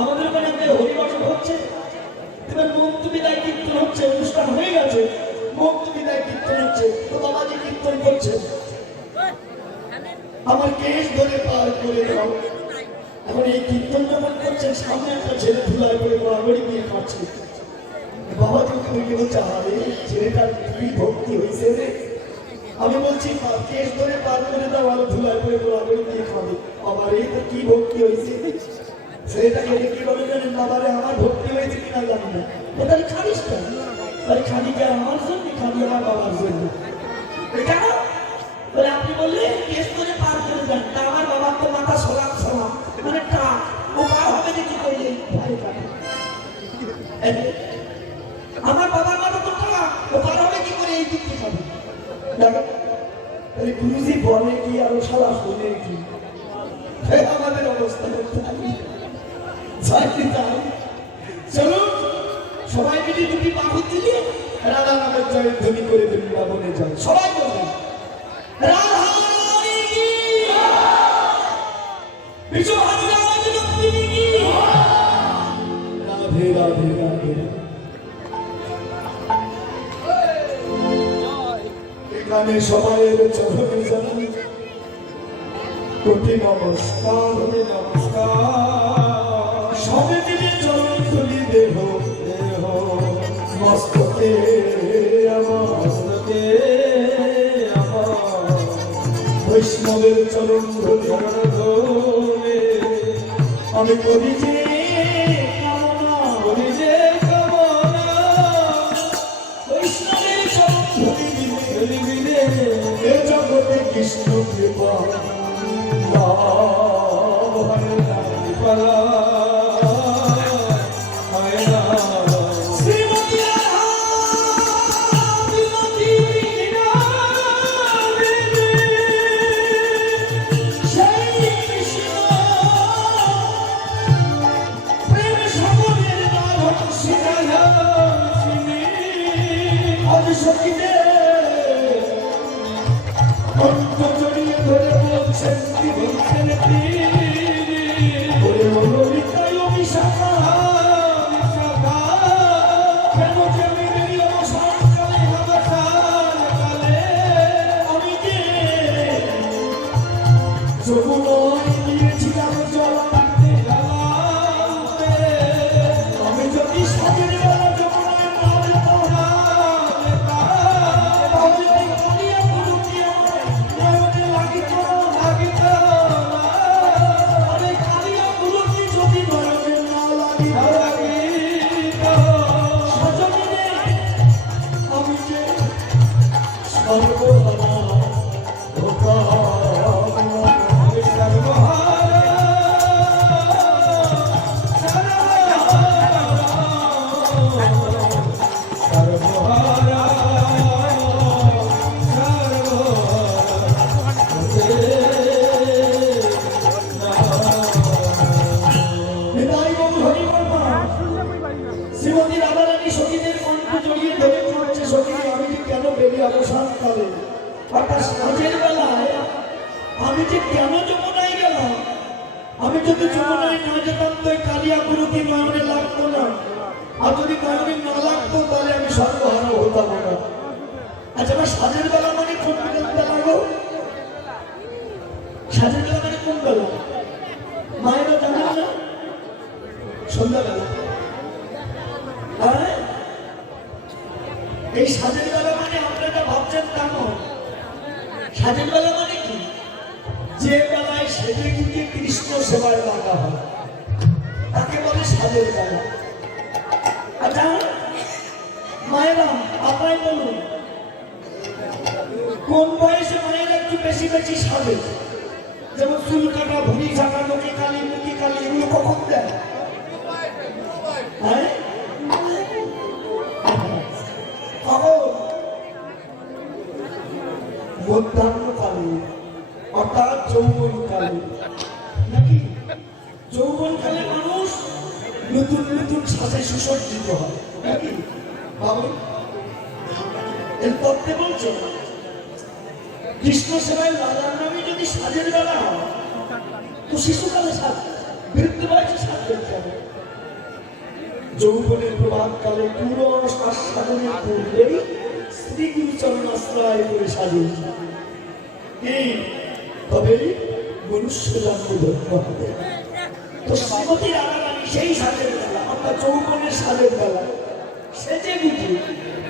আমাদের ওখানে হরিবাসন হচ্ছে, এবার মুক্ত বিদায় কীর্তন হচ্ছে, অনুষ্ঠান হয়ে গেছে, মুক্ত বিদায় কীর্তন হচ্ছে, তো বাবাজি কীর্তন করছে, আমার কেশ ধরে পার করে দাও। এখন এই কীর্তন যখন করছেন, সামনে একটা ছেলে ধুলায় করে গড়াগড়ি দিয়ে কাটছে, বাবাজি ওকে বলছে, আরে ছেলেটার কি ভক্তি হয়েছে রে। আমি বলছি কেশ ধরে পার করে দাও, আরো ধুলায় করে গড়াগড়ি দিয়ে খাবে। আবার এই তো কি ভক্তি হয়েছে, ছেলেটাকে কি বলে জানেন, বাবারে আমার ভক্তি হয়েছে কিনা জানি না, ওটাই খানিস না, তাই খানিকে আমার জন্য, খানি আমার বাবার জন্য। কেন বলে আপনি বললে কেস করে পার করে দেন, তা আমার বাবার তো মাথা সোলাম সোলাম, মানে টাক, ও পার হবে নাকি করলে আমার বাবার মাথা তো টাক, ও পার হবে কি করে এই দিকটি খাবে। গুরুজি বলে কি আর ও শালা শোনে কি, আমাদের অবস্থা চলুন সবাই মিলে দুটি বাহু দিলে রাধা নামের জয়ের ধ্বনি করে বৃন্দাবনে যায়। সবাই বলবেন রাধা রাধে রাধে রাধে। এখানে সবাইয়ের চরণে জানাই কোটি নমস্কার, নমস্কার। সবে মিলে চরণ তুলি দেহ দেহ মস্তকে মস্তকে বৈষ্ণবের চরণ ধরে আমি করি যে কামনা, করি যে কামনা, বৈষ্ণবের চরণ ধরি দিলে এ জগতে কৃষ্ণ কৃপা জড়িয়ে ধরে বলছেন কি বলছেন আমি যে কেন যমুনায় গেলাম, আমি যদি যমুনায় না যেতাম তো কালিয়া গুরুকে নয়নে লাগতো না, আর যদি নয়নে না লাগতো তাহলে আমি সর্বহারা হতাম না। আচ্ছা আমার সাজের বেলা মানে কোন বেলা গো? সাজের বেলা মানে কোন বেলা মায়েরা জানেন না? সন্ধ্যাবেলা। এই সাজের বেলা মানে আপনারা ভাবছেন তা নয়। সাজের বেলা মানে কি? যে বেলায় সেজে গিয়ে কৃষ্ণ সেবায় লাগা হয় তাকে বলে সাজের বেলা। আচ্ছা মায়েরা আপনারাই বলুন, কোন বয়সে মায়েরা একটু বেশি বেশি সাজে? যেমন চুল কাটা, ভুঁড়ি ঝাঁকা, নখে কালি, মুখে কালি, এগুলো কখন দেয়? হ্যাঁ মধ্যাহ্নকালে অর্থাৎ যৌবনকালে, নাকি যৌবনকালে মানুষ নতুন নতুন সাজে সুসজ্জিত হয় নাকি বাবু? এর তত্ত্বে বলছে কৃষ্ণ সেবায় রাধার নামে যদি সাজের বেলা হয় তো শিশুকালে সাজ, বৃদ্ধ বয়সে সাধবেন কেন? যৌবনের প্রভাবকালে পুরো সাধনের পূর্বেই শ্রী গুরু চরণাশ্রয় করে সাজেন। এই তবে মনুষ্য জন্ম ধন্য হবে। তো শ্রীমতী রাধারানী সেই সাজের বেলা, আমরা যৌবনের সাজের বেলা সেজে বুঝি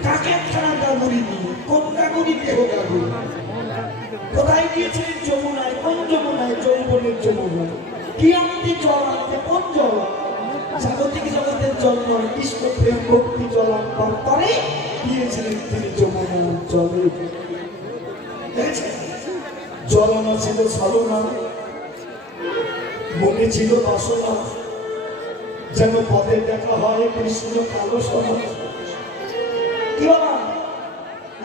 কাকে ছাড়া গাগুরি নিয়ে, কোন গাগুরি দেহ গাগুরি কোথায় গিয়েছিলেন? যমুনায়। কোন যমুনায়? যৌবনের যমুনায়। কি আনতে? জল আনতে। কোন জল? জাগতিক জগতের জল নয়, কৃষ্ণ প্রেম ভক্তি জল আনবার পরে গিয়েছিলেন তিনি যমুনার জলে। জলনা ছিল ছলনা, মনে ছিল বাসনা, যেন পথে দেখা হয় কৃষ্ণ কালো সোনা। কি বাবা,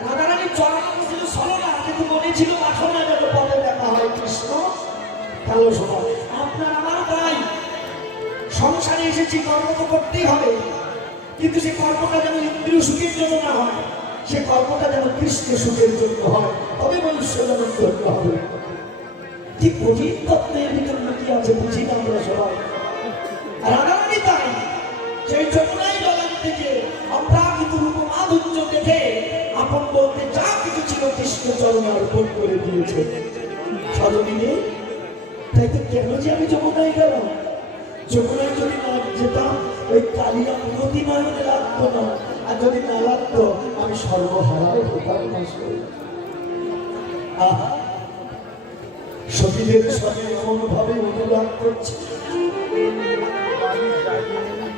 রাধারানীর জলনা ছিল ছলনা, কিন্তু মনে ছিল বাসনা, যেন পথে দেখা হয় কৃষ্ণ কালো সোনা। আপনার আমার তাই সংসারে এসেছি, কর্ম তো করতেই হবে, কিন্তু সে কর্মটা যেন ইন্দ্রিয় সুখের জন্য না হয়, সে কর্মটা যেন কৃষ্ণ সুখের জন্য হয়, তবে মনুষ্য যেমন ধন্য হবে। ঠিক গভীর তত্ত্বের ভিতর কি আছে বুঝি না আমরা সবাই। রাধারানী তাই সেই যমুনাই জলান থেকে অপ্রাকৃত রূপ মাধুর্য দেখে আপন বলতে যা কিছু ছিল কৃষ্ণ চরণে অর্পণ করে দিয়েছে। সরদিনে তাই তো কেন যে আমি যমুনায় গেলাম? যমুনায় যদি না যেতাম ওই কালিয়া প্রতিমা লাগতো না, আর যদি না লাগতো আমি সর্বহারায় হতাম না। আহা, সখীদের সঙ্গে এমন ভাবে অনুরাগ করছে।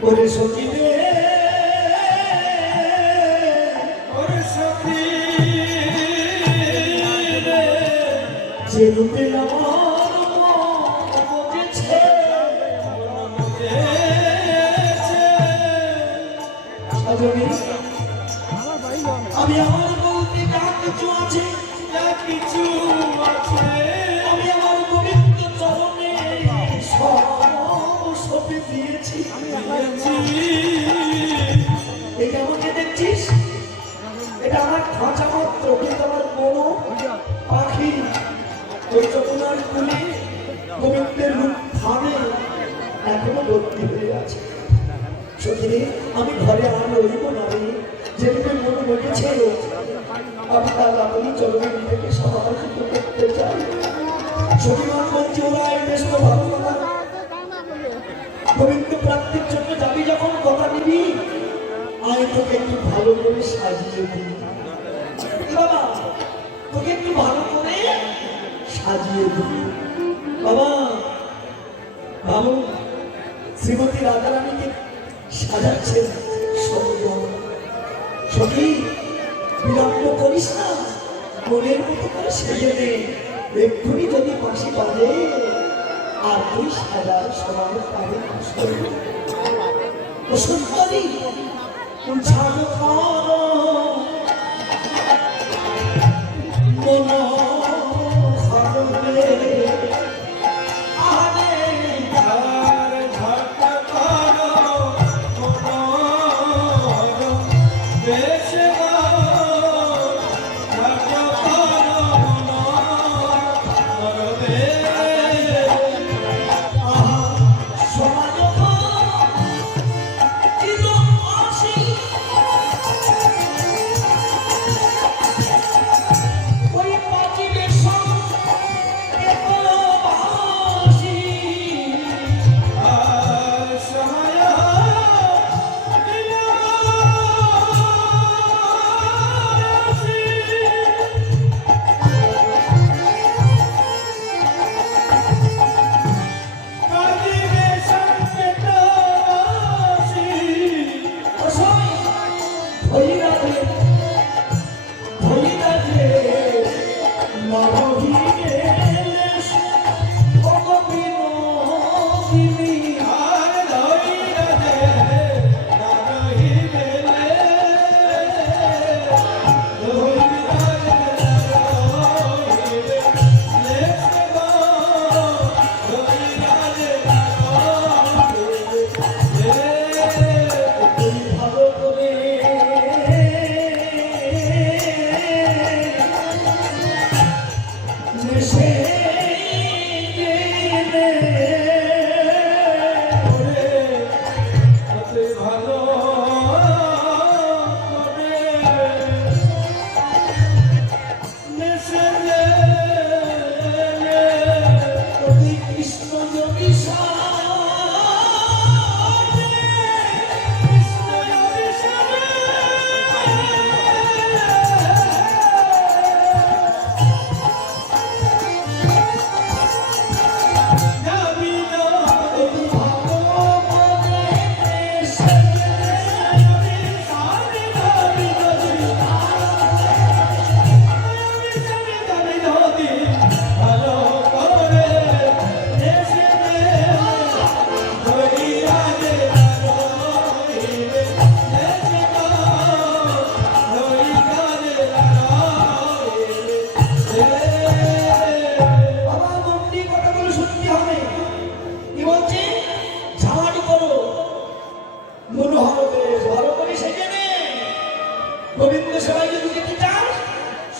ওরে সখীদের, যে রূপে আমি আমার বলতে যা কিছু আছে, আমি আমার গোবিন্দ চরণে সব সঁপে দিয়েছি। এটা আমাকে দেখছিস, এটা আমার খাঁচা মাত্র, কিন্তু আমার বড় পাখি ওই যমুনার কুলে গোবিন্দের রূপ থামে এখনো ভর্তি হয়ে আছে। সত্যি আমি ঘরে আর রইব না রে, যেটুকু মনে বলেছে আমি তার আপনি চরণে নিজেকে সমাহিত করতে চাই। সতীমান বলছি ওরা বেশ তো ভালো কথা, গোবিন্দ প্রাপ্তির জন্য যাবি যখন কথা দিবি, আমি তোকে একটু ভালো করে সাজিয়ে দিই। বাবা তোকে একটু ভালো করে সাজিয়ে দিই। বাবা ভালো শ্রীমতী রাধারানীকে সাজাচ্ছেন। সখী বিলম্ব করিস না, মনের মতো করে সেজে দে, এক্ষুনি যদি বাঁশি বাজে আর তুই সাজার সময় পাবে সুন্দরী ঝাড় মন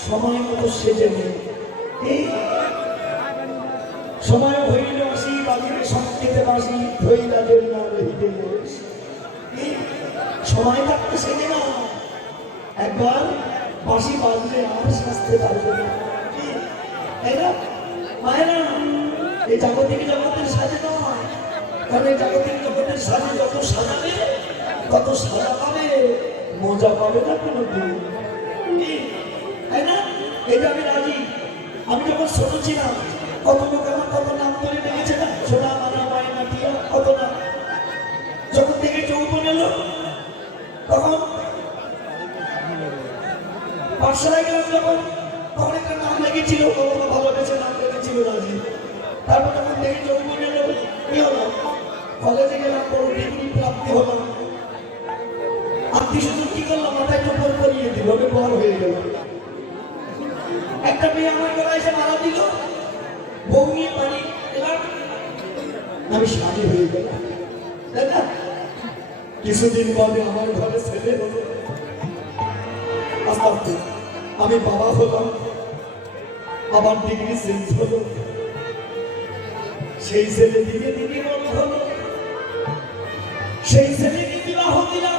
সময় মতো সেজে নেই। এই সময় হইল আসি বাজিলে সংকেতে বাসি ধৈরাদের না রহিতে দেশ। এই সময় থাকতে সেজে না, একবার বাঁশি বাজলে আর সাজতে পারবে না। তাই না মায়েরা? এই জাগতিক জগতের সাজে নয়, কারণ এই জাগতিক জগতের সাজে যত সাজাবে তত সাজা পাবে, মজা পাবে না কোনো দিন। তাই না? এই যে আমি রাজি, আমি যখন ছোট ছিলাম কত লোক আমার কত নাম করে ডেকেছে না, সোনা মানা মায়না টিয়া কত না। যখন থেকে যৌবন এলো তখন পাঠশালায় গেলাম, যখন তখন একটা নাম লেগেছিল, ভালোবেসে নাম লেগেছিল রাজি। তারপর যখন দেখি যৌবন এলো কি হলো, কলেজে গেলাম, বড় ডিগ্রি প্রাপ্তি হলো, আত্মীয় স্বজন কি করলাম, মাথায় টোপর করিয়ে দিল, আমি বড় হয়ে গেল। একটা মেয়ে আমার গলায় এসে মারা দিল, বউ নিয়ে বাড়ি এলাম, আমি স্বামী হয়ে গেলাম। তাই না? কিছুদিন বাদে আমার ঘরে ছেলে হলো, আস্তে আস্তে আমি বাবা হলাম, আমার ডিগ্রি চেঞ্জ হলো, সেই ছেলে দিকে দিকে বড় হলো, সেই ছেলেকে বিবাহ দিলাম,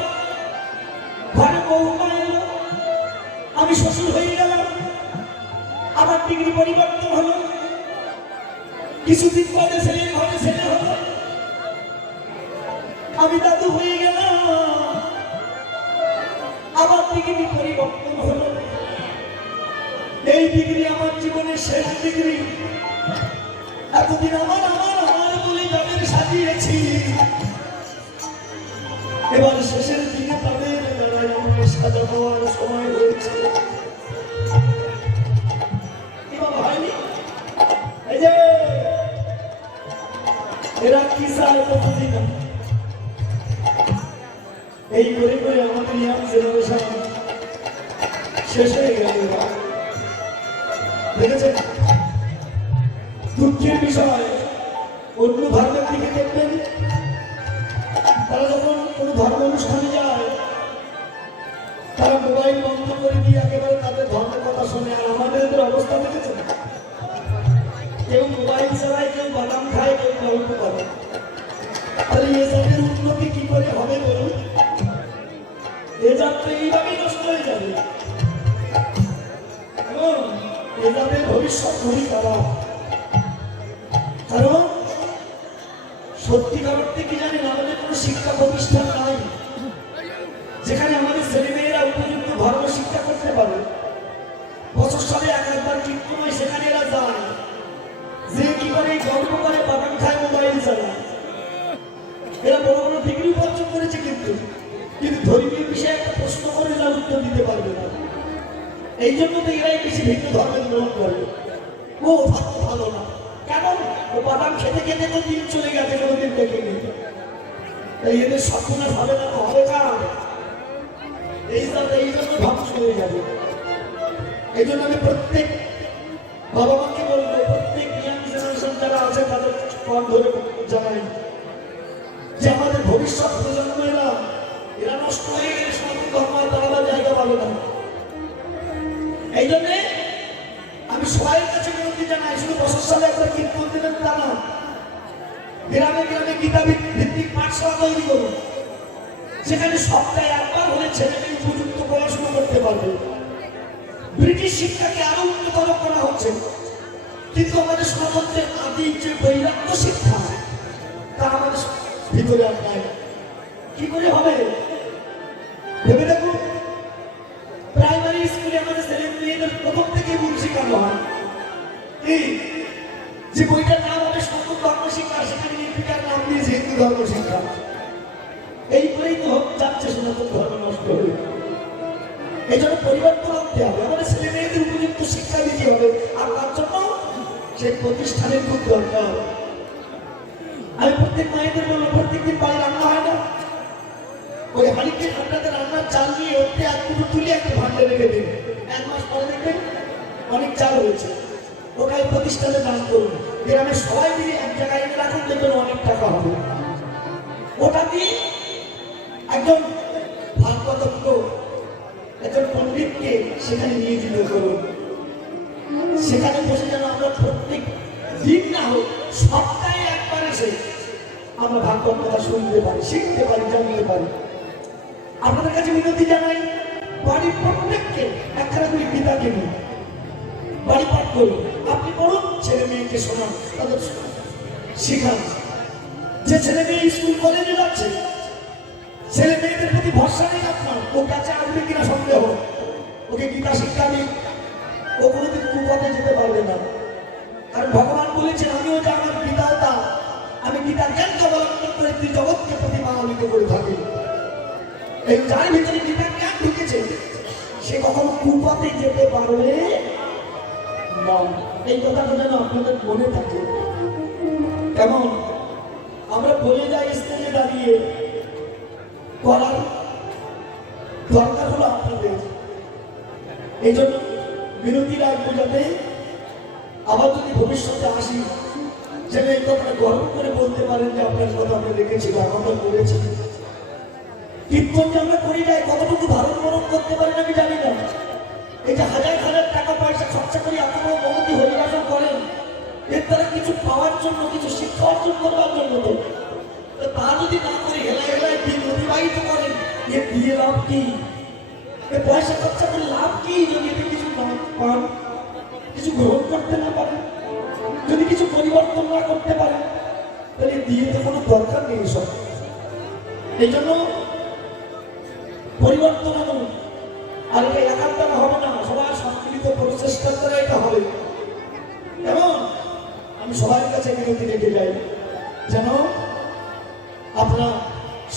ঘরে বউমা এলো, আমি শ্বশুর হয়ে গেলাম, আমার ডিগ্রি পরিবর্তন হলো, কিছুদিন পরে ছেলের ঘরে ছেলে হলো, আমি দাদু হয়ে গেলাম, আমার ডিগ্রি পরিবর্তন হলো। এই ডিগ্রি আমার জীবনের শেষ ডিগ্রি। এতদিন আমার আমার আমার বলে যাদের সাজিয়েছি, এবার শেষের দিকে তাদের দ্বারাই আমাকে সাজা পাওয়ার সময় হয়েছে। এই যে এরা কি চায় কতদিন, এই করে করে আমাদের ইয়াং জেনারেশন শেষ হয়ে গেল। দেখেছেন দুঃখের বিষয়, অন্য ধর্মের দিকে দেখবেন, তারা যখন কোনো ধর্ম অনুষ্ঠানে যায় তারা মোবাইল বন্ধ করে দিয়ে একেবারে তাদের ধর্মের কথা শোনে। আর আমাদের অবস্থা দেখেছেন, কেউ মোবাইল চালায়, কেউ বাদাম খায়, কেউ গল্প করে। তাহলে এ জাতের উন্নতি কি করে হবে বলুন? এ জাত তো এইভাবেই নষ্ট হয়ে যাবে, এ জাতের ভবিষ্যৎ খুবই খারাপ। কারণ সত্যিকার অর্থে কি জানেন, আমাদের কোনো শিক্ষা প্রতিষ্ঠান নাই যেখানে আমাদের ছেলেমেয়েরা উপযুক্ত ধর্ম শিক্ষা করতে পারে। বছর সালে একবার কীর্তন হয়, সেখানে এরা যায়, যে কি করে গল্প করে, বাগান খায়, মোবাইল চালায়। এরা বড় বড় ডিগ্রি অর্জন করেছে, কিন্তু ধর্মীয় বিষয়ে একটা প্রশ্ন করে এরা উত্তর দিতে পারবে না। এই জন্য তো এরাই বেশি ভিন্ন ধর্মের গ্রহণ করে। ও ভালো না, কেমন ও বাদাম খেতে খেতে তো দিন চলে গেছে, কোনোদিন দেখেনি। এদের সর্বনাশ হবে না তো হবে কার? এই জন্য ধ্বংস হয়ে যাবে। এই জন্য আমি প্রত্যেক বাবা মাকে বলবো, প্রত্যেক ইয়াং জেনারেশন যারা আছে তাদের কম ধরে জানাই যে আমাদের ভবিষ্যৎ প্রজন্মেরা এরা নষ্ট হয়ে গেলে সনাতন ধর্ম তারা জায়গা পাবে না। এই জন্যে আমি সবাই কাছে বিনতি জানাই, শুধু বছর সালে একবার কীর্তন দিলেন তা না, গ্রামে গ্রামে গীতা ভিত্তিক পাঠশালা তৈরি করুন, সেখানে সপ্তাহে একবার হলে ছেলেকে উপযুক্ত পড়াশোনা করতে পারবে। ব্রিটিশ শিক্ষাকে আরো উন্নতর করা হচ্ছে, কিন্তু আমাদের সমাজের আদি যে বৈরাগ্য শিক্ষা তা আমাদের ভিতরে আর নাই। কি করে হবে ভেবে দেখুন। প্রাইমারি স্কুলে আমাদের ছেলে মেয়েদের প্রথম থেকে ভুল শেখানো হয়, এই যে বইটার নাম হবে সনাতন ধর্ম শিক্ষা, সেখানে নির্বিকার নাম দিয়েছে হিন্দু ধর্ম শিক্ষা। এই করেই তো যাচ্ছে সনাতন ধর্ম নষ্ট হয়ে। এই জন্য পরিবর্তন আনতে হবে, আমাদের ছেলে মেয়েদের উপযুক্ত শিক্ষা দিতে হবে, আর তার জন্য সেই প্রতিষ্ঠানের খুব দরকার। আমি প্রত্যেক মায়েদের বলবো, প্রত্যেকদিন বাড়ি রান্না হয় না, ওই হাড়িতে আপনাদের রান্নার চাল নিয়ে ওতে এক দুটো তুলে একটা ভান্ডে রেখে দিন, 1 মাস পরে দেখবেন অনেক চাল হয়েছে। ওখানে প্রতিষ্ঠানে দান করুন, গ্রামের সবাই মিলে এক জায়গায় এনে রাখুন, দেখবেন অনেক টাকা হবে। ওটা দিয়ে একজন ভাগবত একজন পণ্ডিতকে সেখানে নিয়ে যেতে করুন। সেখানে বসে যেন আমরা প্রত্যেক দিন না হোক সপ্তাহে একবার এসে আমরা ভাগবত কথা শুনতে পারি, শিখতে পারি, জানতে পারি। আপনাদের কাছে বিনতি জানাই, বাড়ির প্রত্যেককে একখানা করে গীতা কিনুন, বাড়ি পাঠ করুন, আপনি পড়ুন, ছেলে মেয়েকে শোনান, তাদের শিখান। যে ছেলে মেয়ে স্কুল কলেজে যাচ্ছে, ছেলে মেয়েদের প্রতি ভরসা নেই আপনার, ও কাছে আসবে কিনা সন্দেহ, ওকে গীতা শিক্ষা দিন, ও কোনোদিন কুপথে যেতে পারবে না। কারণ ভগবান বলেছেন, আমিও যে আমার পিতা তা, আমি গীতার জ্ঞানকে অবলম্বন করে তুই জগৎকে প্রতিপালিত করে থাকি। এই যার ভিতরে গীতার জ্ঞান ঢুকেছে, সে কখনো কুপথে যেতে পারবে না। এই কথাটা যেন আপনাদের মনে থাকে। কেমন আমরা বলে যাই স্টেজে দাঁড়িয়ে, করার দরকার হলো আপনাদের। এই জন্য বিরতি রাখবো, যাতে আবার যদি ভবিষ্যতে আসি যেন এই কথা গর্ব করে বলতে পারেন যে আপনার কথা আমরা দেখেছি বা কথা করেছি। কীর্তন যে আমরা করি নাই, কতটুকু ধারণ বরণ করতে পারেন আমি জানি না। এই যে হাজার হাজার টাকা পয়সা খরচা করে এত বড় মহতি হরিবাসন করেন, এর দ্বারা কিছু পাওয়ার জন্য, কিছু শিক্ষা অর্জন করবার জন্য। তো তা যদি না করে হেলায় হেলায় দিন অতিবাহিত করেন, এর দিয়ে লাভ কি? এ পয়সা খরচা করে লাভ কি যদি এতে কিছু না পান, কিছু গ্রহণ করতে না পারেন, যদি কিছু পরিবর্তন না করতে পারেন, তাহলে দিয়ে তো কোনো দরকার নেই সব। এই জন্য পরিবর্তন আনুন। আর এটা একার দ্বারা হবে না, সবার সম্মিলিত প্রচেষ্টার দ্বারা এটা হবে। এবং আমি সবার কাছে বিরতি রেখে যাই, যেন আপনারা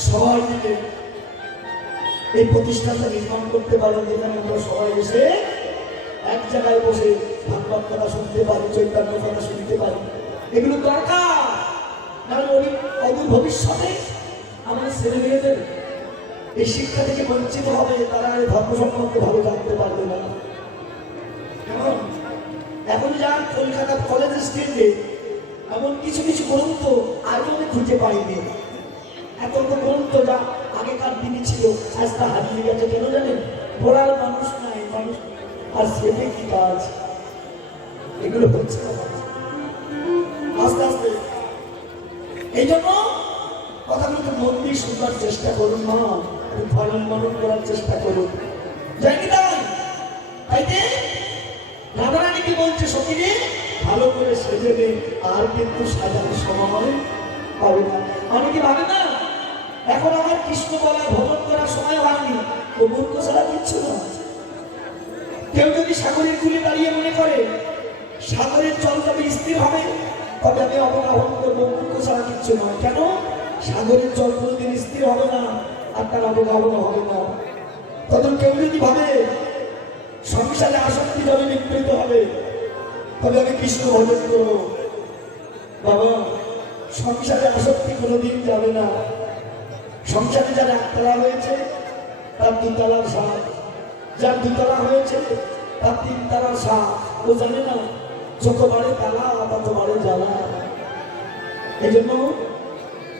সবাই মিলে এই প্রতিষ্ঠানটা নির্মাণ করতে পারেন, যেখানে আমরা সবাই এসে এক জায়গায় বসে ভাগবত কথা শুনতে পারি, চৈতন্য কথা শুনতে পারি। এগুলো দরকার, কারণ অদূর ভবিষ্যতে আমাদের ছেলে মেয়েদের এই শিক্ষা থেকে বঞ্চিত হবে, তারা এই ধর্ম সম্পর্কে ভালো জানতে পারবে না। এখন যান কলকাতা কলেজ স্ট্রিটে এমন কিছু কিছু গ্রন্থ আগে আমি খুঁজে পাইনি। এত গ্রন্থ যা আগেকার দিনে ছিল, আজ তা হারিয়ে গেছে। কেন জানেন? পড়ার মানুষ নাই, মানুষ আর সেটা কি কাজ, এগুলো হচ্ছে আস্তে আস্তে। এই জন্য কথাগুলোকে মন দিয়ে শুনবার চেষ্টা করুন, মা পালন মানন করার চেষ্টা করুন। যাই কি তাই? তাইতে রাধারানী কি বলছে, সখীরে ভালো করে সেজে দে, আর কিন্তু সাজানোর সময় পাবে না। অনেকে ভাবে না এখন আমার কৃষ্ণ বলা ভজন করার সময় হয়নি, তো মূর্খ ছাড়া কিচ্ছু না। কেউ যদি সাগরের কূলে দাঁড়িয়ে মনে করে সাগরের জল তবে স্থির হবে, তবে আমি অবগাহন করবো, মূর্খ ছাড়া কিচ্ছু নয়। কেন? সাগরের জল কোনোদিন স্থির হবে না, আর তার অবগাহন হবে না। তখন কেউ যদি ভাবে সংসারে আসক্তি যাবে, নিবৃত হবে, তবে আমি কৃষ্ণ ভজন করবো, বাবা সংসারে আসক্তি কোনোদিন যাবে না। সংসারে যার একতলা হয়েছে তার দুতলার স্বাদ, যার দুতলা হয়েছে তার তিনতলার স্বাদ। ও জানে না যত বাড়ে তালা তত বাড়ে জ্বালা। এই জন্য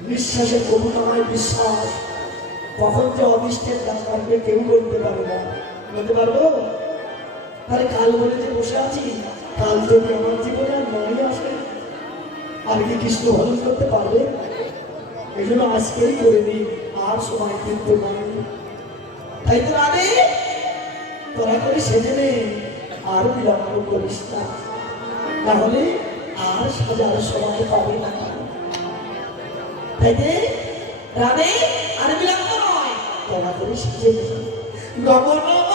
বিশ্বাসের করুণায় বিশ্বাস, কখন যে অদৃষ্টের ডাক আসবে কেউ বলতে পারবে না। বলতে পারবো? তাহলে কাল বলে যে বসে আছি, কাল যদি আমার জীবনে আর নয় আসে, আর কি কৃষ্ণ ভজন করতে পারবে? এই জন্য আজকেই করে দিই, আর সময় কিন্তু নাই। তাই তো রাধে তোরা করে সেজে নে, আর বিলম্ব করিস না, তাহলে আর সাজার সময় পাবে না। তাই যে রাধে আর বিলম্ব নয়, তোরা করে সেজে নে। নম নম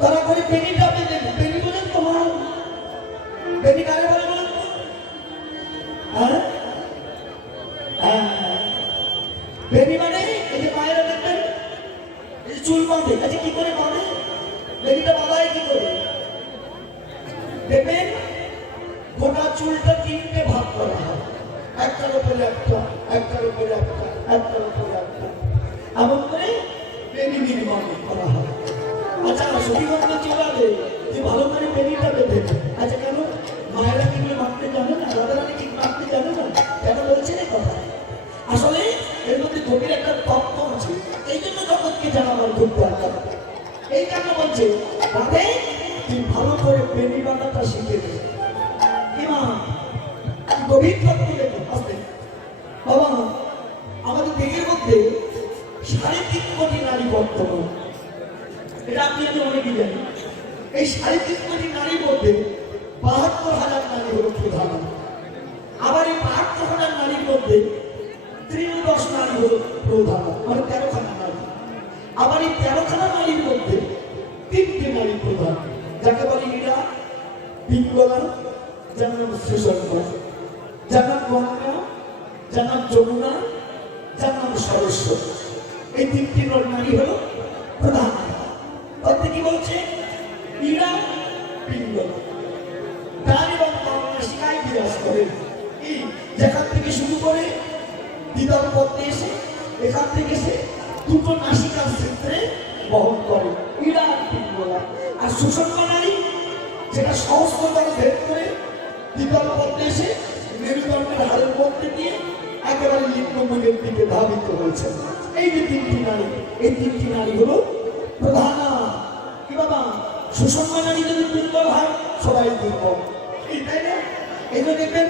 তারা করে বেনিটা বেঁধে বেনি বলেন তোমার বেনি কারে বলে বলেন তো? হ্যাঁ বেনি মানে এই যে মায়েরা দেখবেন চুল বাঁধে, আচ্ছা কি করে বাঁধে? বেনিটা বাঁধায় কি করে? দেখবেন গোটা চুলটা তিনটে ভাগ করা হয়, একটার উপরে একটা, একটার উপরে একটা, একটার উপরে একটা, এমন করে বেনি নির্মাণ করা হয়। আচ্ছা সতীগন্ধ চিবাবে যে ভালো করে বেনিটা বেঁধে, আচ্ছা কেন মায়েরা কিনে মারতে জানে না, দাদারা কি মারতে জানে না, কেন বলছেন এই কথা? আসলে এর মধ্যে গভীর একটা তত্ত্ব আছে, এই জন্য জগৎকে জানাবার খুব দরকার। এই জন্য বলছে তাতে তুই ভালো করে বেনি বাঁধাটা শিখে দে। গভীর তত্ত্ব দেখো আসতে বাবা, আমাদের দেহের মধ্যে ৩.৫ কোটি নারী বর্তমান, এটা আপনি আমি অনেকেই জানি। এই ৩.৫ কোটি নারীর মধ্যে ৭২,০০০ নারী হল প্রধান, আবার এই ৭২,০০০ নারীর মধ্যে ১৩ নারী হল প্রধান, মানে ১৩খানা নারী। আবার এই ১৩খানা নারীর মধ্যে ৩টে নারী প্রধান, যাকে বলে ইরা, পিঙ্গলা, যার নাম সুশর্মা, যার নাম গঙ্গা, যার নাম যমুনা, যার নাম সরস্বতী। এই ৩টি নারী হল প্রধান। তাতে কি বলছে? ইরা, পিঙ্গলা, ডান এবং বাম নাসিকায় বিরাজ করে। যেখান থেকে শুরু করে দ্বিতীয় পথে এসে এখান থেকে সে দুটো নাসিকার ক্ষেত্রে বহন করে, ইরা আর পিঙ্গলা। আর সুষমা নারী যেটা সহস্রতর ভেদ করে দ্বিতীয় পথে এসে মেরুদণ্ডের হাড়ের মধ্যে দিয়ে একেবারে লিঙ্গমুখের দিকে ধাবিত হয়েছে। এই যে ৩টি নারী, এই ৩টি নারী হলো প্রধান। কি বাবা, সুষমা নারী যদি দুর্বল হয় সবাই দুর্বল, তাই না? এই জন্য দেখবেন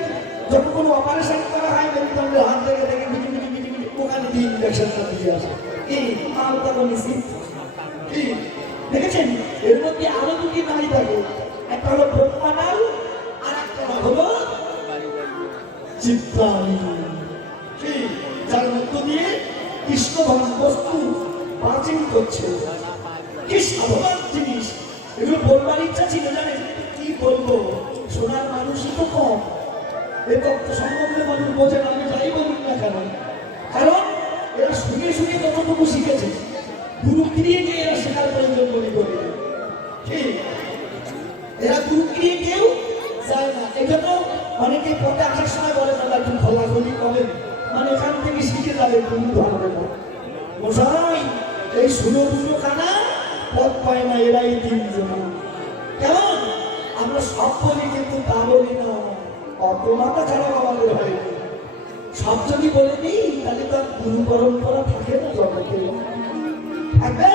যখন কোনো অপারেশন করা হয় মেরুদণ্ডের হাত থেকে দেখে মিটি মিটি মিটি মিটি ওখানে দিয়ে ইঞ্জেকশনটা দিয়ে আসে। এই মালটা বলেছি দেখেছেন? এর মধ্যে আরো 2টি নারী থাকে, একটা হলো ব্রহ্মানাল আর একটা হলো চিত্রাণী, যার মধ্য দিয়ে কৃষ্ণ ভগবান বস্তু প্রাচীন করছে। কি সাধারণ জিনিস, এগুলো বলবার ইচ্ছা ছিল জানেন, কি বলবো, শোনার মানুষই তো কম। এই তত্ত্ব সম্বন্ধে মানুষ বোঝে না, আমি যাই বলুন না কেন, কারণ এরা শুনে শুনে যতটুকু শিখেছে, গুরু ক্রিয়ে গিয়ে এরা শেখার প্রয়োজন মনে করে। ঠিক, এরা গুরু ক্রিয়ে কেউ যায় না। এই জন্য অনেকে পথে আসার সময় বলে দাদা একটু খোলাখুলি করেন, মানে এখান থেকে শিখে যাবে, গুরু ধরবে না। মশাই এই ১৬ খানা পথ পায় না, এরাই ৩ জন। কেমন আমরা সব বলি কিন্তু তা বলি না, অত মাথা খারাপ আমাদের হয়। সব যদি বলে দিই তাহলে তার গুরু পরম্পরা থাকে না, জগতে থাকবে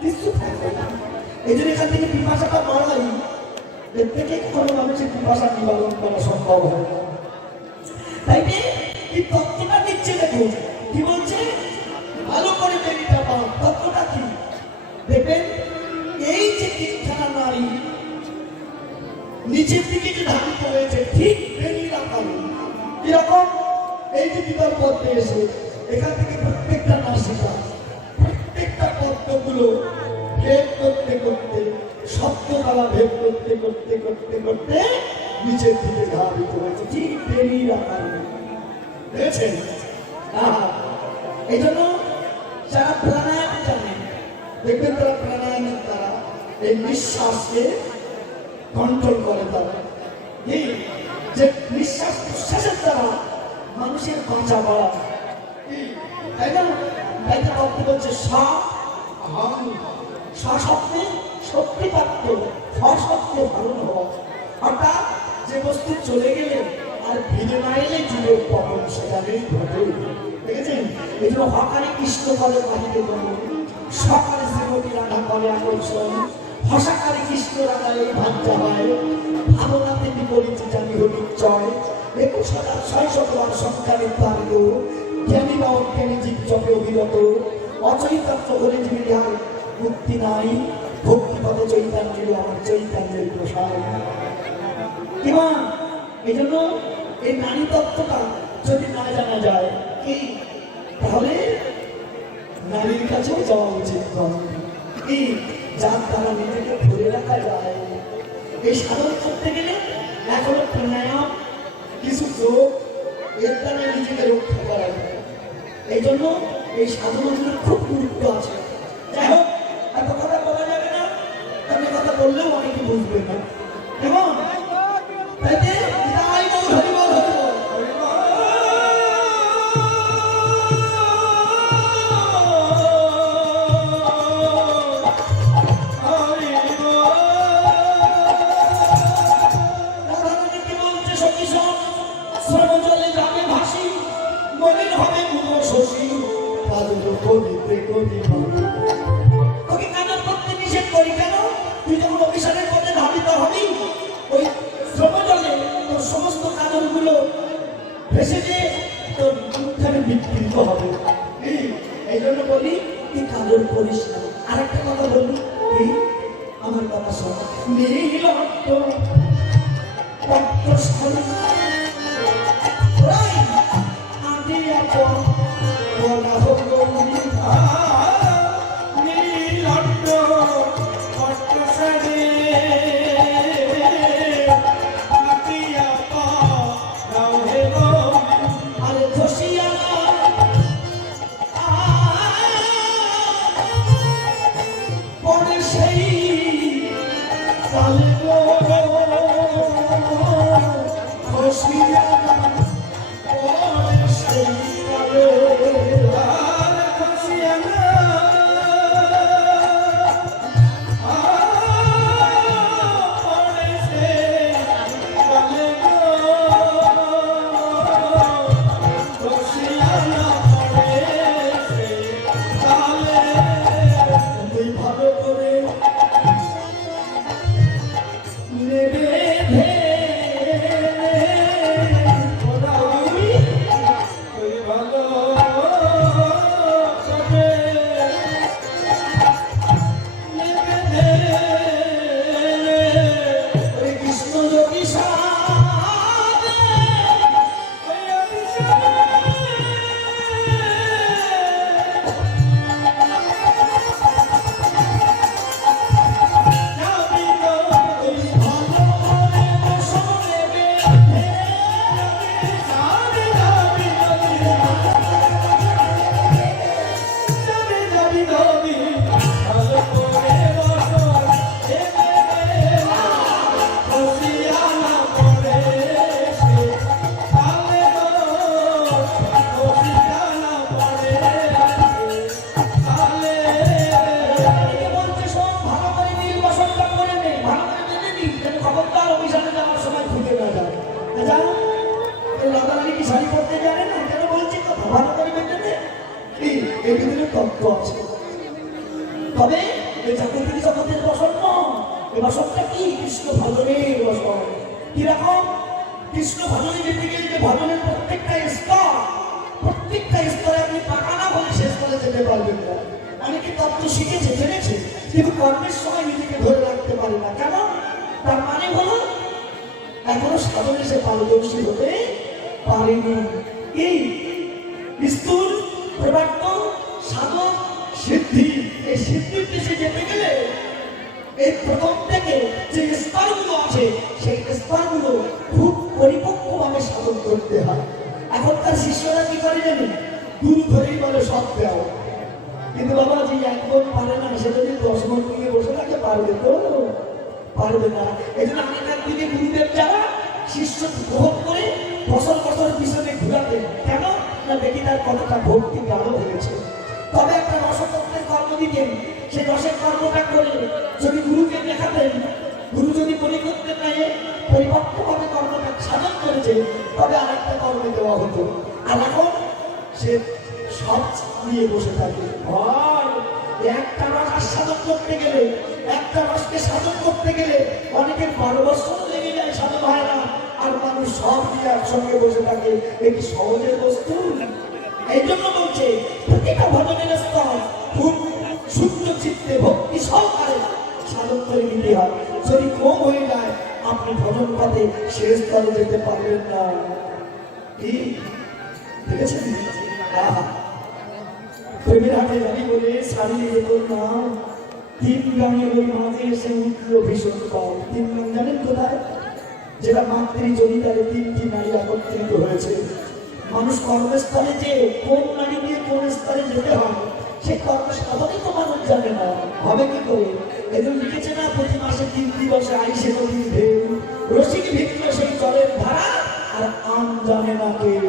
কিছু থাকবে না। এই জন্য এখান থেকে পিপাসাটা বাড়াই, এর থেকে কোনো মানুষের পিপাসা নিবারণ করা সম্ভব হয় না। তাই কি তত্ত্বটা দিচ্ছে দেখুন, কি বলছে? ভালো করে বেরিটা পাও। তত্ত্বটা কি দেখবেন? এই যে ৩খানা নারী নিচের দিকে যে ধাবিত হয়েছে, ঠিক বেরির আকারে কিরকম? এই যে দ্বিতীয় পথে এসে এখান থেকে প্রত্যেকটা নাসিকা, প্রত্যেকটা পদ্মগুলো ভেদ করতে করতে, সপ্ততলা ভেদ করতে করতে করতে করতে নিচের দিকে ধাবিত হয়েছে, ঠিক বেরির আকারে। দেখেছেন? এই জন্য যারা প্রাণায়াম জানেন দেখবেন, তারা প্রাণায়ামের দ্বারা এই নিঃশ্বাসকে কন্ট্রোল করে। তারা যে নিঃশ্বাস প্রশ্বাসের দ্বারা মানুষের বাঁচা বাড়া, তাই না? তাই না? ভক্তি বলছে স্বপ্নে শক্তি প্রাপ্ত, স্বশক্তি ধারণ হওয়া, অর্থাৎ যে বস্তু চলে গেলে আর ফিরে না এলে জীবের পতন সেখানেই ঘটে। দেখেছেন? এই জন্য হকারে কৃষ্ণ করে বাহিরে গমন, সকালে শ্রীমতী রাধা করে আকর্ষণ, হসাকারে কৃষ্ণ রাধা এই ভাবটা হয়, ভাবনাতে বিপরীত জানি হরিচয়। ২১,৬০০ সংখ্যারে পারিত, জ্ঞানী বা অজ্ঞানী জীব জপে অবিরত, অচৈতন্য হলে জীবী আর মুক্তি নাই, ভক্তিপদ চৈতন্যের আমার চৈতন্যের প্রসার। কিংবা এই জন্য এই নারী তত্ত্বটা যদি না জানা যায় কি, তাহলে নারীর কাছেও যাওয়া উচিত নয়। যার দ্বারা নিজেকে ধরে রাখা যায়। এই সাধন করতে গেলে এখনো প্রাণায়াম, কিছু যোগ, এর দ্বারা নিজেকে রক্ষা করা যায়। এই জন্য এই সাধনাগুলোর খুব গুরুত্ব আছে। যাই হোক, এত কথা বলা যাবে না, তাহলে কথা বললেও অনেকে বুঝবে না। এবং তাইতে তাই বল, হরি বল, হরি বল। তোকে কাজল করতে নিষেধ করি কেন? তুই যখন অভিশাপের পথে ধাবিত হবি, ওই শ্রমজলে তোর সমস্ত কাজলগুলো ভেসে দিয়ে তোর উত্থানে বিকৃত হবে। এই জন্য বলি তুই কাজল করিস না। আরেকটা কথা বলি, এই আমার কথা শোন। নীল তত্ত্ব আছে। তবে এই জাগতিক জগতের বসন এই বসনটা কি? কৃষ্ণ ভজনের বসন। কিরকম? কৃষ্ণ ভজনে যেতে গেলে যে ভজনের প্রত্যেকটা স্তরে আপনি পাকানা বলে শেষ করে যেতে পারবেন না। অনেকে তত্ত্ব শিখেছে, জেনেছে, কিন্তু কর্মের সময় নিজেকে ধরে রাখতে পারে না। কেন? তার মানে হলো এখনো সাধনে সে পারদর্শী হতে পারেনি। এই স্থূল পদার্থ সাধন সিদ্ধি, এই সিদ্ধির দেশে যেতে গেলে এই প্রথম থেকে যে স্তরগুলো আছে সেই স্তরগুলো খুব পরিপক্কভাবে সাধন করতে হয়। এখনকার শিষ্যরা কি করে জানেন? গুরু ধরেই বলে সব দেও, কিন্তু বাবা যে একদম পারে না, সে যদি 10 মন নিয়ে বসে থাকে পারবে তো? পারবে না। এই জন্য আগেকার দিকে গুরুদেব যারা শিষ্য গ্রহণ করে বছর বছর পিছনে ঘুরাতেন। কেন না দেখি তার কতটা ভক্তি গাঢ় হয়েছে। তবে একটা রসতত্ত্বের কর্ম দিতেন, সেই রসের কর্মটা করে যদি গুরুকে দেখাতেন, গুরু যদি মনে করতে পারে পরিপক্কভাবে কর্মটা সাধন করেছে, তবে আরেকটা কর্ম দেওয়া হতো। আর এখন সে সব নিয়ে বসে থাকে। একটা রস আস্বাদন করতে গেলে, একটা রসকে সাধন করতে গেলে অনেকের 12 বছর লেগে যায় সাধন হয় না, আর মানুষ সব দিয়ে একসঙ্গে বসে থাকে। এটি সহজের বস্তু? এই জন্য বলছে প্রতিটা ভজনের স্তর খুব শুদ্ধ চিত্তে ভক্তি সহকারে সাধন করে নিতে হয়। যদি কম হয়ে যায় আপনি ভজন পথে শেষ স্তরে যেতে পারবেন না। কি দেখেছেন? প্রেমের হাতে জানি বলে শাড়ি যেত না, তিন গানের ওই মাঝে এসে উঠল ভীষণ কম। তিন গান জানেন কোথায়? যেটা মাতৃজনিতারে তিনটি নারী একত্রিত হয়েছে। মানুষ কর্মস্থলে যে কোন নারী দিয়ে কোন স্তরে যেতে হয় সে কর্মসাধনই তো মানুষ জানে না, হবে কি করে? এদের লিখেছে না, প্রতি মাসে 3 দিবসে আইসে নদীর ঢেউ, রসিক ভিক্ষে সেই জলের ধারা, আর আম জানে না কেউ।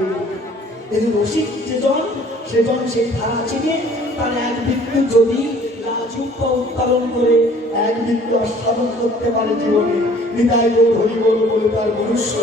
এদের রসিক যেজন সেজন সেই ধারা চিনে তার এক বিন্দু যদি রাজুক্য উত্তোলন করে এক বিন্দু আস্বাদন করতে পারে জীবনে, নিতাই গৌর হরি বল বলে তার মনুষ্য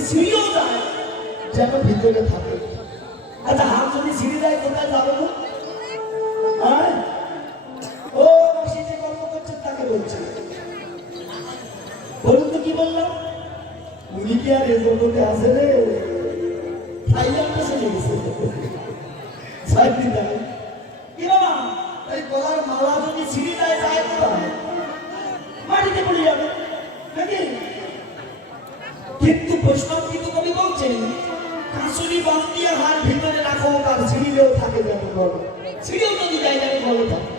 ভিতরে যেন ভিতরে থাকে। আচ্ছা, হাত যদি ছিঁড়ে যায় কোথায় যাবে? ও সে যে গল্প করছে তাকে বলছে, বলুন তো কি বললাম? উনি কি আর এ জগতে আসে রে? থাইল্যান্ডে চলে গেছে। কি বাবা, এই গলার মালা যদি ছিঁড়ে যায় যায় কোথায়? মাটিতে পড়ে যাবে নাকি? কিন্তু বৈষ্ণব কিন্তু কবি বলছেন, কাঁচুরি বান্দিয়া হার ভিতরে রাখো, তার ছিঁড়িলেও থাকে যেন বলো, ছিঁড়েও যদি জায়গায় বলে থাকে।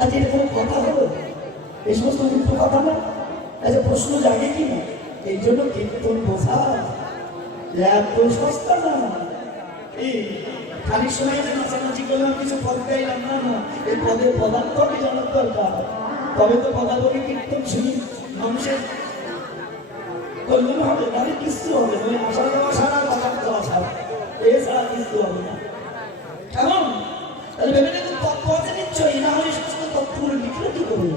আচ্ছা, এটা কোনো কথা হলো? এই সমস্ত কিন্তু কথা না। আচ্ছা, প্রশ্ন জাগে কি না? এই জন্য কীর্তন বোঝা এত সস্তা না। এই খালি সময় নাচানাচি করলাম, কিছু পদ গাইলাম না, না, এই পদের পদার্থ আমি জানার দরকার। তবে তো কথা বলি, কীর্তন শুনি, মানুষের কল্যাণ হবে, তাহলে কিছু হবে না। আসা যাওয়া সারা পদার্থ আসা, এছাড়া কিছু হবে না। কেমন? তাহলে ভেবে দেখুন, তত্ত্ব আছে নিশ্চয়ই, না হলে সমস্ত তত্ত্বগুলো লিখলে কি করবে?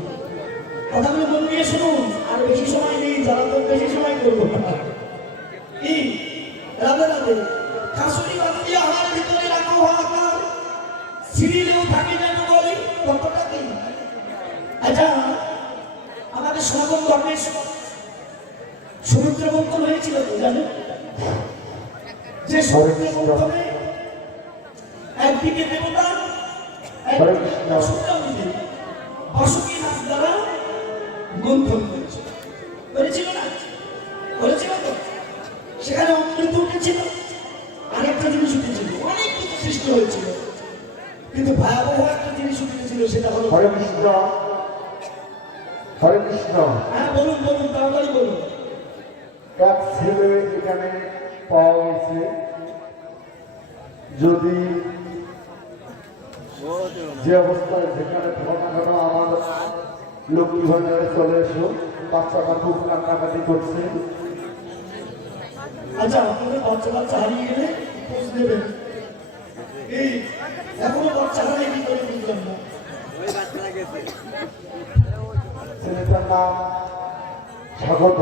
কথাগুলো মন দিয়ে শুনুন, আর বেশি সময় নেই, যারা তো বেশি সময় করবো না। কি রাধে রাধে। কাঁচুরি বান্দিয়া হার ভিতরে রাখো হাহাকার, ছিঁড়িলেও থাকে যেন বলে, কতটা কি? আচ্ছা, আমাদের সনাতন ধর্মের সমুদ্র মন্থন হয়েছিল জানেন? যে সমুদ্র মন্থনে একদিকে দেবতা, একদিকে বাসুকী নাচ দ্বারা মন্থন করেছিল না? করেছিল তো? সেখানে অমৃত উঠেছিল, আরেকটা জিনিস উঠেছিল, অনেক কিছু সৃষ্টি হয়েছিল, কিন্তু ভয়াবহ একটা জিনিস উঠেছিল, সেটা হলো হরে কৃষ্ণ। হরে কৃষ্ণ। হ্যাঁ, বলুন বলুন, তাড়াতাড়ি বলুন। এক ছেলে এখানে পাওয়া গেছে, যদি যে অবস্থায় যেখানে ঘটনা আমার লক্ষ্মী ভান্ডারে চলে এসো, বাচ্চাটা খুব কান্নাকাটি করছে। আচ্ছা, আপনাদের বাচ্চা বাচ্চা হারিয়ে গেলে খোঁজ নেবেন। এই এখনো বাচ্চা হারিয়ে কি করে বুঝলাম না। ছেলেটার নাম স্বাগত।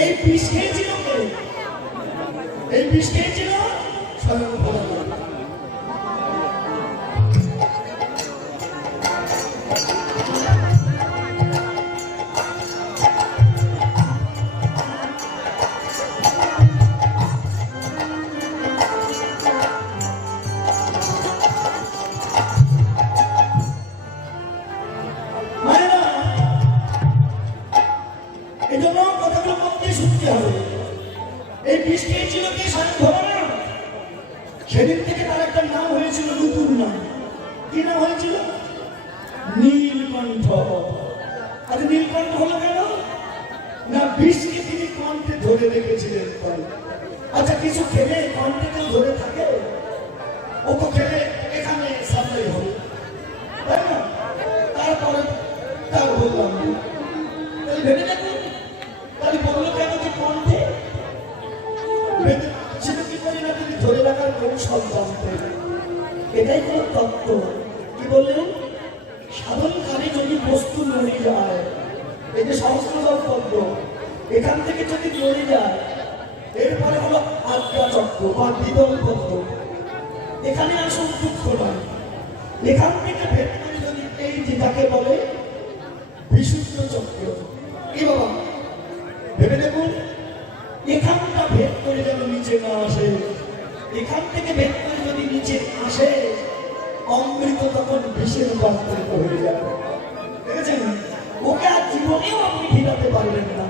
এই বিষ খেয়েছিল কে? এই বিষ খেয়েছিল স্বয়ং ভগবান। সেদিন থেকে তার একটা নাম হয়েছিল, নতুন নাম। কি নাম হয়েছিল? নীলকণ্ঠ। আর নীলকণ্ঠ হলো কেন না, বিষকে তিনি কণ্ঠে ধরে রেখেছিলেন। আচ্ছা, কিছু খেলে কণ্ঠে কেউ ধরে থাকে? ও তো খেলে এখানে সামনে হবে, তাই না? তারপরে তার বললাম, ভেবে দেখুন, তাহলে বললো কেন যে কণ্ঠে ধরে রাখার কৌশল জানতেন। এটাই তো তত্ত্ব। কি বললেন? সাধনকারী যদি বস্তু নড়ে যায়, এই যে সংস্কৃত তত্ত্ব, এখান থেকে যদি নড়ে যায়, এরপরে হলো আজ্ঞা চক্র বা দ্বিদল তত্ত্ব। এখানে আসল দুঃখ নয়, এখান থেকে ভেদ করে যদি এই যেটাকে বলে বিশুদ্ধ চক্র। কি বাবা ভেবে দেখুন, এখানটা ভেদ করে যেন নিচে না আসে, এখান থেকে ভেদ করে যদি নিচে আসে, অমৃত তখন বিষে রূপান্তরিত হয়ে যাবে। দেখেছেন? ওকে আর জীবনেও আপনি ফিরাতে পারবেন না।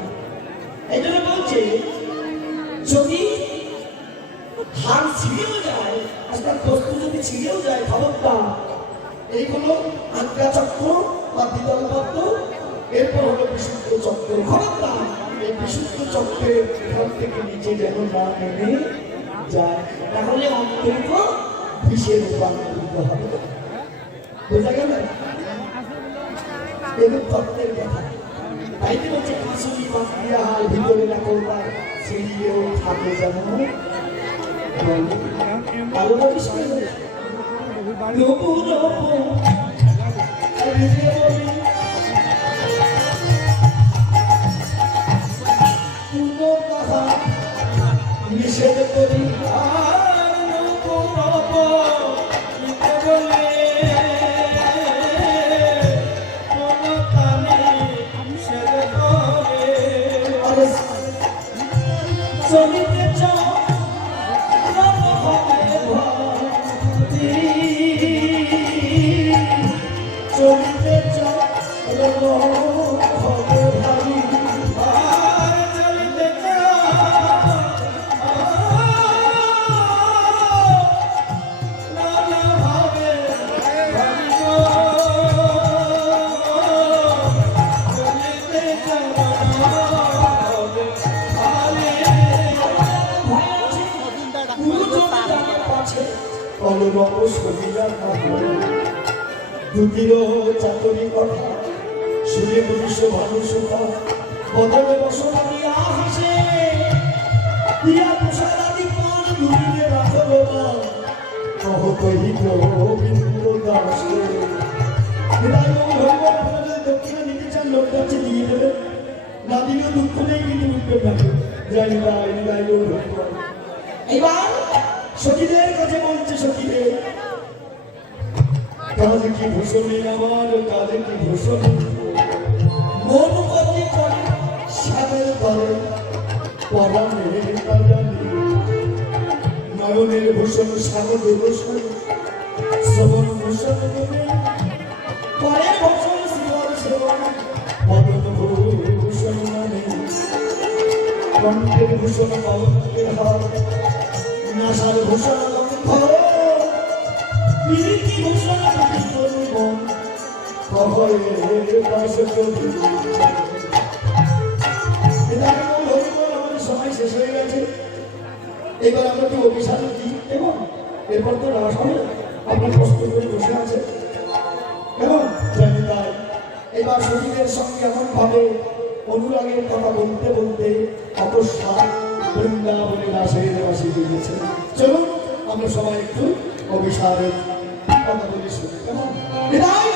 এই জন্য বলছে, যদি হার ছিঁড়েও যায়, আপনার বস্তু যদি ছিঁড়েও যায়, খবরদার এইগুলো আজ্ঞা চক্র বা দ্বিদল তত্ত্ব, এরপর হলো বিশুদ্ধ চক্র। খবরদার এই বিশুদ্ধ চক্রের এখান থেকে নিচে যেন না নেমে যায়, তাহলে অন্তত বিষে রূপান্তরিত হবে। বোঝা গেল? এগুলো তত্ত্বের কথা। তাই তো বলছে, কাশুরি মাতৃয়া হাল ভিতরে না করবার সিঁড়িয়েও থাকে যেমন। আরো বলিস নিষেধ করি চলিতে চাও চলিতে চাও ভাবি চলিতে দুটির চাতুরি কথা শুনে পুলিশ ভালো সুতা বদলে বসনা দিয়া হাসে দিয়া প্রসাদাদি পান দুটিরে রাখলো না কহ কহিল বিন্দু দাসে দক্ষিণে নিতে চান লোক কাছে দিয়ে দেবে, না দিলেও দুঃখ নেই, কিন্তু উঠবে না। জানি এবার সখীদের কাছে বলছে, সখীদের কাজে কি ভূষণী আমার, কাজে কি ভূষণী মন কতি করে সাদের ধরে পরাণের কাজানি নয়নের ভূষণ সাগর ভূষণ শ্রবণ ভূষণ পরে ভূষণ শিবর সেবন পদন ভূষণ মানে কণ্ঠের ভূষণ পাবনের হার নাসার ভূষণ গন্ধ প্রীতি ভূষণ মন সময় শেষ হয়ে গেছে। এবার আমরা কি অভিশাপ দিই এবং এরপর তো রাস হবে, আপনার কষ্ট করে বসে আছে কেমন জানি। তাই এবার শরীরের সঙ্গে এমন ভাবে অনুরাগের কথা বলতে বলতে অকস্মাৎ বৃন্দাবনে রাসের রাশি দিয়েছে। চলুন আমরা সবাই একটু অভিশাপের কথা বলি শুনি কেমন। বিদায়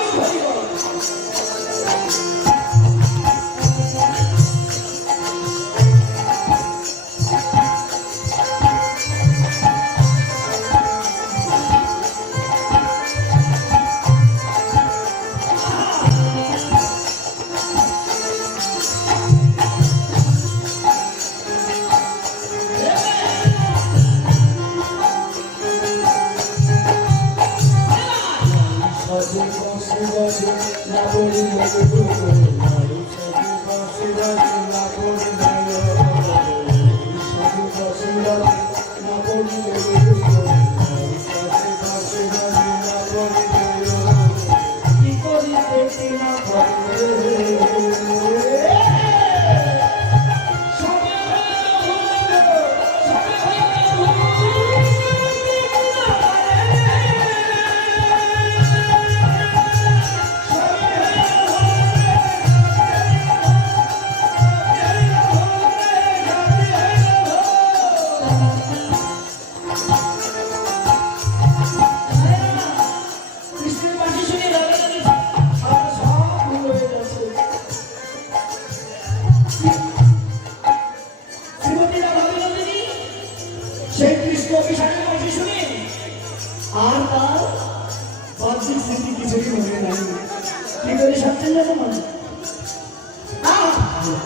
মানে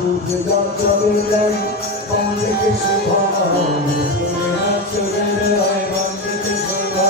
উঠে যা চলে যাই বাংলাকে শোভা চলে যায় বাংলাকে শোভা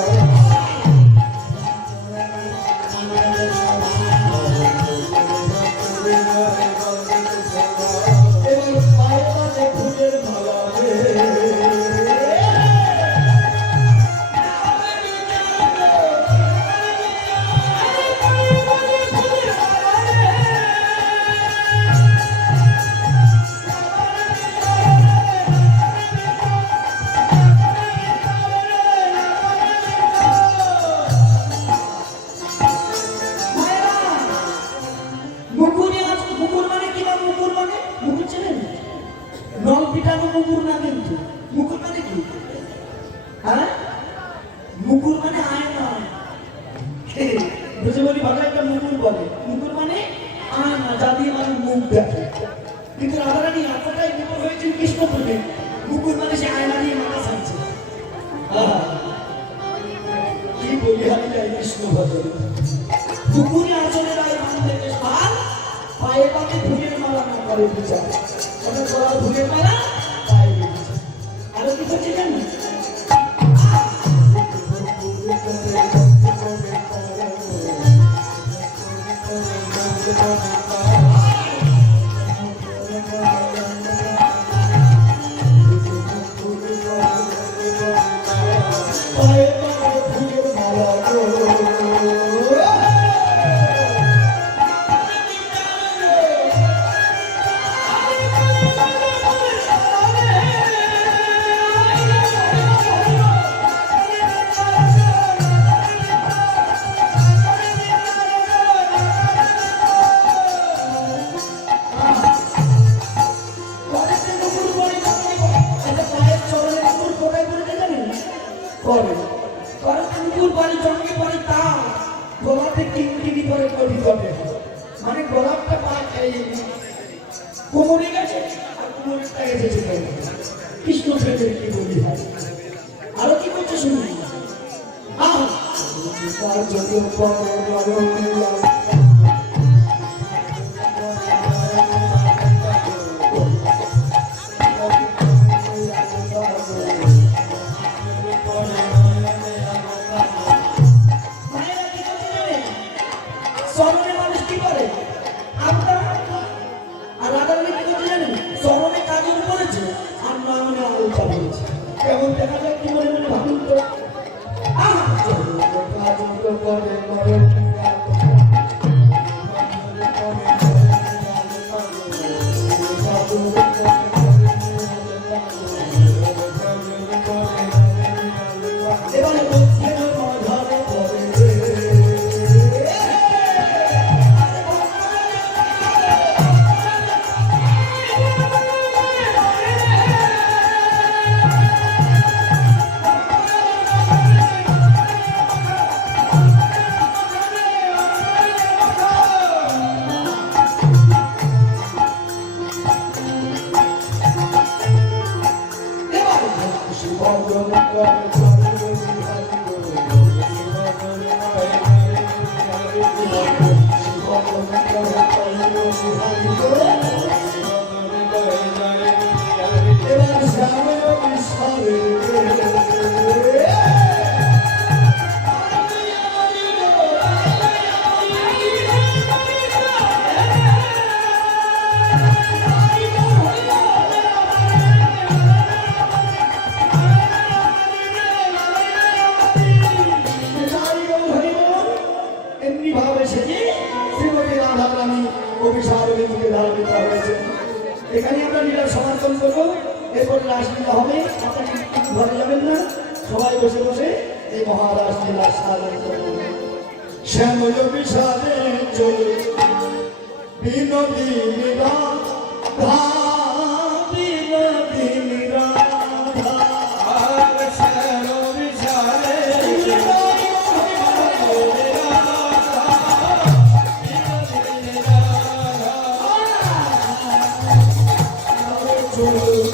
মুকুর মানে আয়না বুঝে বলি ভালো একটা মুকুর বলে মুকুর মানে আয়না যা দিয়ে মানুষ মুখ দেখে কিন্তু রাধারানী এতটাই মুকুর হয়েছেন কৃষ্ণপুরে মুকুর মানে সে আয়না দিয়ে মাথা ছাড়ছে কি বলি আমি যাই কৃষ্ণ ভজন মুকুরে আসলে রায় বাঁধতে বেশ ভাল পায়ে পাকে ফুলের মালা না করে বিচার ওটা গলা ফুলের মালা পায়ে দিচ্ছে আরো কি করছে জানি মানে গোলাপটা কোমরে গেছে আর কোমরটা গেছে কৃষ্ণ প্রেমের কি বলি আরো কি করছে শুনুন কেমন দেখা যায় কি মনে মনে ভাবুন তো এখানে আমরা লীলা সমর্পণ করবো এরপর রাসলীলা হবে আপনাকে ঘরে যাবেন না সবাই বসে বসে এই মহারাজ লীলা সাধন করবেন শ্যামল বিষাদে চলে বিনোদিনী রাধা বিনোদিনী রাধা শ্যামল বিষাদে Oh